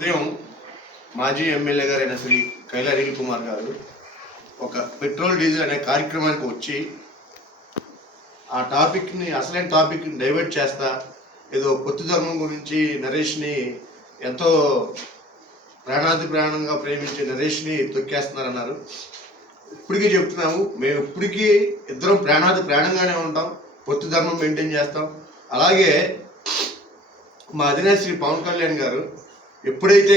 ఉదయం మాజీ ఎమ్మెల్యే గారైన శ్రీ కైలా అనిల్ కుమార్ గారు ఒక పెట్రోల్ డీజిల్ అనే కార్యక్రమానికి వచ్చి ఆ టాపిక్ని అసలైన టాపిక్ని డైవర్ట్ చేస్తా ఏదో పొత్తు ధర్మం గురించి నరేష్ని ఎంతో ప్రాణంగా ప్రేమించే నరేష్ని తొక్కేస్తున్నారన్నారు. ఇప్పటికీ చెప్తున్నాము, మేము ఇప్పటికీ ఇద్దరం ప్రాణంగానే ఉంటాం, పొత్తు ధర్మం మెయింటైన్ చేస్తాం. అలాగే మా అధినేత శ్రీ పవన్ కళ్యాణ్ గారు ఎప్పుడైతే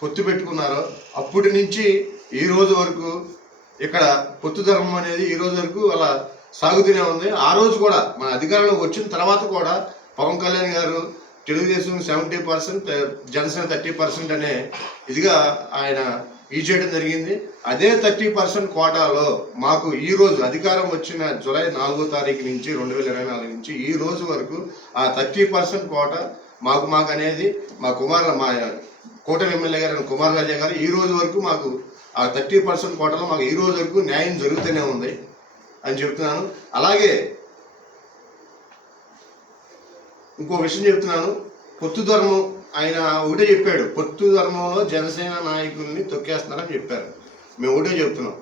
పొత్తు పెట్టుకున్నారో అప్పటి నుంచి ఈ రోజు వరకు ఇక్కడ పొత్తు ధర్మం అనేది ఈ రోజు వరకు అలా సాగుతూనే ఉంది. ఆ రోజు కూడా మన అధికారంలోకి వచ్చిన తర్వాత కూడా పవన్ కళ్యాణ్ గారు తెలుగుదేశం 70%, జనసేన 30% అనే ఇదిగా ఆయన చేయడం జరిగింది. అదే 30% కోటాలో మాకు ఈ రోజు అధికారం వచ్చిన జూలై 4వ తారీఖు నుంచి 2024 నుంచి ఈ రోజు వరకు ఆ 30% కోటా మాకు అనేది మా కూటమి ఎమ్మెల్యే గారు కుమార్ రాజా గారు ఈ రోజు వరకు మాకు ఆ 30% కోటలో మాకు ఈ రోజు వరకు న్యాయం జరుగుతూనే ఉంది అని చెప్తున్నాను. అలాగే ఇంకో విషయం చెప్తున్నాను, పొత్తు ధర్మం ఆయన ఒకటే చెప్పాడు, పొత్తు ధర్మంలో జనసేన నాయకుల్ని తొక్కేస్తున్నారని చెప్పారు. మేము ఒకటే చెప్తున్నాం,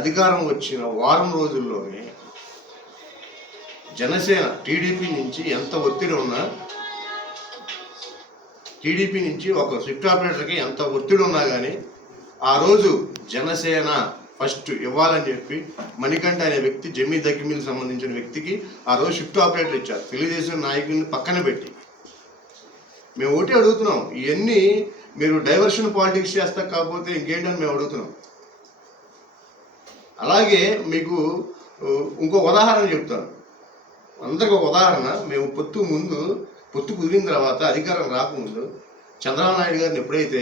అధికారం వచ్చిన వారం రోజుల్లోనే జనసేన టీడీపీ నుంచి ఎంత ఒత్తిడి ఉన్నా, టీడీపీ నుంచి ఒక షిఫ్ట్ ఆపరేటర్కి ఎంత ఒత్తిడి ఉన్నా కానీ ఆ రోజు జనసేన ఫస్ట్ ఇవ్వాలని చెప్పి మణికంఠ అనే వ్యక్తి జమీ దక్కిమిల్ సంబంధించిన వ్యక్తికి ఆ రోజు షిఫ్ట్ ఆపరేటర్ ఇచ్చారు, తెలుగుదేశం నాయకుల్ని పక్కన పెట్టి. మేము ఒకటి అడుగుతున్నాం, ఇవన్నీ మీరు డైవర్షన్ పాలిటిక్స్ చేస్తా కాకపోతే ఇంకేంటని మేము అడుగుతున్నాం. అలాగే మీకు ఇంకో ఉదాహరణ చెప్తాను, అందరికి ఒక ఉదాహరణ. మేము పొత్తు కుదిరిన తర్వాత అధికారం రాకముందు చంద్రబాబు నాయుడు గారిని ఎప్పుడైతే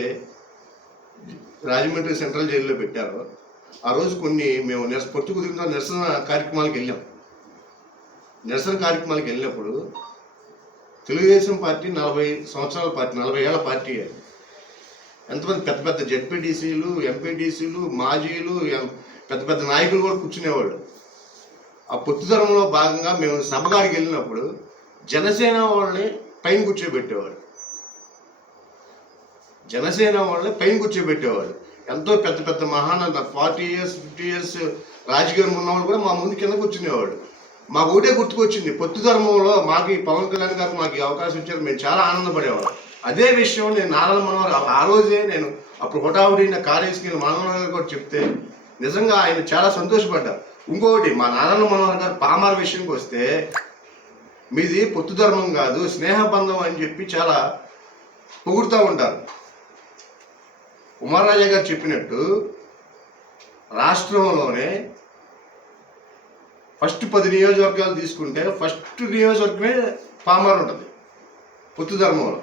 రాజమండ్రి సెంట్రల్ జైల్లో పెట్టారో ఆ రోజు మేము పొత్తు కుదిరిన నిరసన కార్యక్రమాలకు వెళ్ళాం. నిరసన కార్యక్రమాలకు వెళ్ళినప్పుడు తెలుగుదేశం పార్టీ 40 సంవత్సరాల పార్టీ, 40 ఏళ్ల పార్టీ. ఎంతమంది పెద్ద పెద్ద జెడ్పీటీసీలు, ఎంపీటీసీలు, మాజీలు, పెద్ద నాయకులు కూడా కూర్చునేవాళ్ళు. ఆ పొత్తు ధర్మంలో భాగంగా మేము సభగాడికి వెళ్ళినప్పుడు జనసేన వాళ్ళని పైన కూర్చోబెట్టేవాడు. ఎంతో పెద్ద మహానంద 40 years 50 years రాజకీయం ఉన్నవాళ్ళు కూడా మా ముందు కింద కూర్చునేవాడు. మాకు ఒకటే గుర్తుకొచ్చింది, పొత్తు ధర్మంలో మాకు ఈ పవన్ కళ్యాణ్ గారు మాకు ఈ అవకాశం ఇచ్చారు, మేము చాలా ఆనందపడేవాళ్ళం. అదే విషయం నేను నారాయణ మనోహర్ ఆ రోజే నేను అప్పుడు హుటాహుడి కారు వేసుకుని మనోహర్ గారు కూడా చెప్తే నిజంగా ఆయన చాలా సంతోషపడ్డారు. ఇంకొకటి, మా నారాయణ మనోహర్ గారు పామార్ విషయంకి వస్తే మీది పొత్తు ధర్మం కాదు స్నేహబంధం అని చెప్పి చాలా పొగుడుతూ ఉంటారు. కుమార్ రాజా గారు చెప్పినట్టు రాష్ట్రంలోనే ఫస్ట్ 10 నియోజకవర్గాలు తీసుకుంటే ఫస్ట్ నియోజకవర్గమే పామార్ ఉంటుంది పొత్తు ధర్మంలో.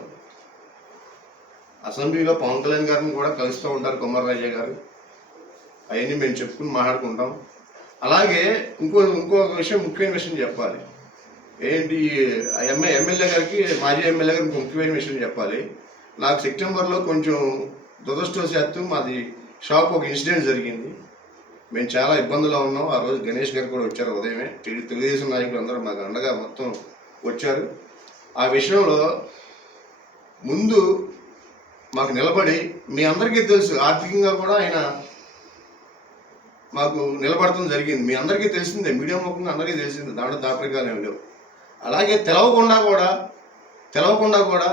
అసెంబ్లీలో పవన్ కళ్యాణ్ గారిని కూడా కలుస్తూ ఉంటారు కుమార్ రాజా గారు, అవన్నీ మేము చెప్పుకుని మాట్లాడుకుంటాం. అలాగే ఇంకో విషయం, ముఖ్యమైన విషయం చెప్పాలి ఏంటి, ఎమ్మెల్యే గారికి, మాజీ ఎమ్మెల్యే గారికి ముఖ్యమైన విషయం చెప్పాలి. నాకు సెప్టెంబర్లో కొంచెం దురదృష్టవశాత్తు మాది షాప్ ఒక ఇన్సిడెంట్ జరిగింది. మేము చాలా ఇబ్బందుల్లో ఉన్నాం. ఆ రోజు గణేష్ గారు కూడా వచ్చారు, ఉదయమే తెలుగుదేశం నాయకులు అందరూ మాకు అండగా మొత్తం వచ్చారు. ఆ విషయంలో ముందు మాకు నిలబడి, మీ అందరికీ తెలుసు ఆర్థికంగా కూడా ఆయన మాకు నిలబడటం జరిగింది. మీ అందరికీ తెలిసిందే, మీడియా ముఖంగా అందరికీ తెలిసిందే, దాంట్లో దాపరికాలు ఏమి లేవు. అలాగే తెలవకుండా కూడా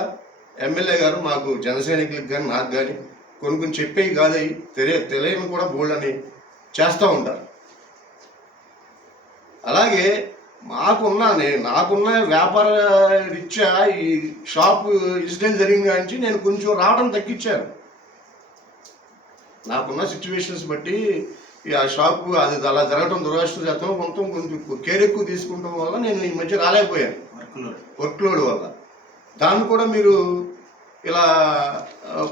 ఎమ్మెల్యే గారు మాకు జనసైనికులకు కానీ నాకు కానీ కొన్ని చెప్పేవి కాదవి తెలియని కూడా బోల్డని చేస్తూ ఉంటారు. అలాగే నాకున్న వ్యాపార రీత్యా ఈ షాప్ ఇన్సిడెంట్ జరిగిన నుంచి నేను కొంచెం రావడం తగ్గించాను. నాకున్న సిచ్యువేషన్స్ బట్టి ఆ షాపు అది అలా జరగడం దురదృష్టం, కొంచెం కేర్ ఎక్కువ తీసుకుంటాం వల్ల నేను ఈ మధ్య రాలేకపోయాను వర్క్ లోడ్ వల్ల. దాన్ని కూడా మీరు ఇలా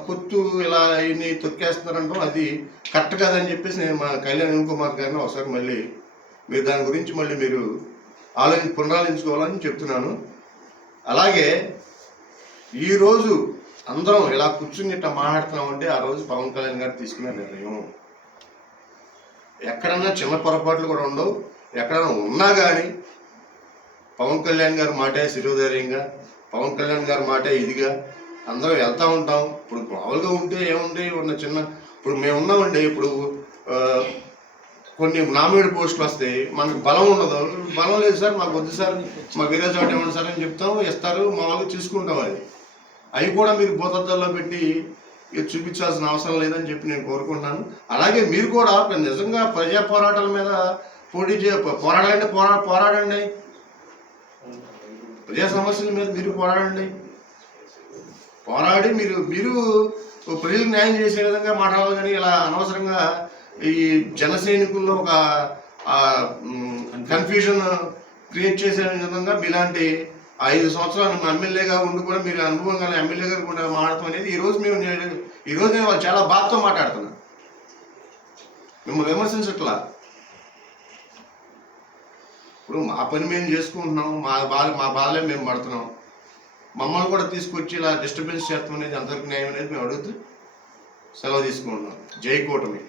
పొత్తు ఇలా ఇన్ని తొక్కేస్తున్నారంటాం అది కరెక్ట్ కాదని చెప్పేసి నేను మా కళ్యాణ్ అనిల్ కుమార్ గారిని ఒకసారి మళ్ళీ మీరు దాని గురించి మళ్ళీ మీరు పునరాలోచించుకోవాలని చెప్తున్నాను. అలాగే ఈరోజు అందరం ఇలా కూర్చుని ఇట్లా మాట్లాడుతున్నామంటే ఆ రోజు పవన్ కళ్యాణ్ గారు తీసుకున్న నిర్ణయం. ఎక్కడన్నా చిన్న పొరపాట్లు కూడా ఉండవు. ఎక్కడన్నా ఉన్నా కానీ పవన్ కళ్యాణ్ గారి మాటే శిరోధైర్యంగా, పవన్ కళ్యాణ్ గారి మాటే ఇదిగా అందరం వెళ్తూ ఉంటాం. ఇప్పుడు మామూలుగా ఉంటే ఏముంది, ఉన్న చిన్న ఇప్పుడు మేము ఉన్నామండి. ఇప్పుడు కొన్ని నామినేట్ పోస్టులు వస్తాయి, మనకు బలం ఉండదు. బలం లేదు సార్, మాకు వద్దు సార్, మాకు వేరే చోట ఇవ్వండి సార్ అని చెప్తాం, ఇస్తారు, మామూలుగా చూసుకుంటాం. అవి కూడా మీరు భూతద్దంలో పెట్టి చూపించాల్సిన అవసరం లేదని చెప్పి నేను కోరుకుంటున్నాను. అలాగే మీరు కూడా నిజంగా ప్రజా పోరాటాల మీద పోరాడాలంటే పోరాడండి. ప్రజా సమస్యల మీద మీరు పోరాడండి. పోరాడి మీరు ప్రజలకు న్యాయం చేసే విధంగా మాట్లాడాలి. కానీ ఇలా అనవసరంగా ఈ జన సైనికుల్లో ఒక కన్ఫ్యూజన్ క్రియేట్ చేసే విధంగా మీలాంటి 5 సంవత్సరాలు ఎమ్మెల్యేగా ఉండి కూడా మీరు అనుభవం గల ఎమ్మెల్యే గారు కూడా మాట్లాడటం అనేది ఈరోజు నేను వాళ్ళు చాలా బాధతో మాట్లాడుతున్నా. మిమ్మల్ని విమర్శించట్లా. ఇప్పుడు మా పని మేము చేసుకుంటున్నాం, మా బాధలే మేము పడుతున్నాం. మమ్మల్ని కూడా తీసుకొచ్చి ఇలా డిస్టర్బెన్స్ చేస్తాం అనేది అందరికి న్యాయం అనేది మేము అడుగుతూ సెలవు తీసుకుంటున్నాం. జై కూటమి.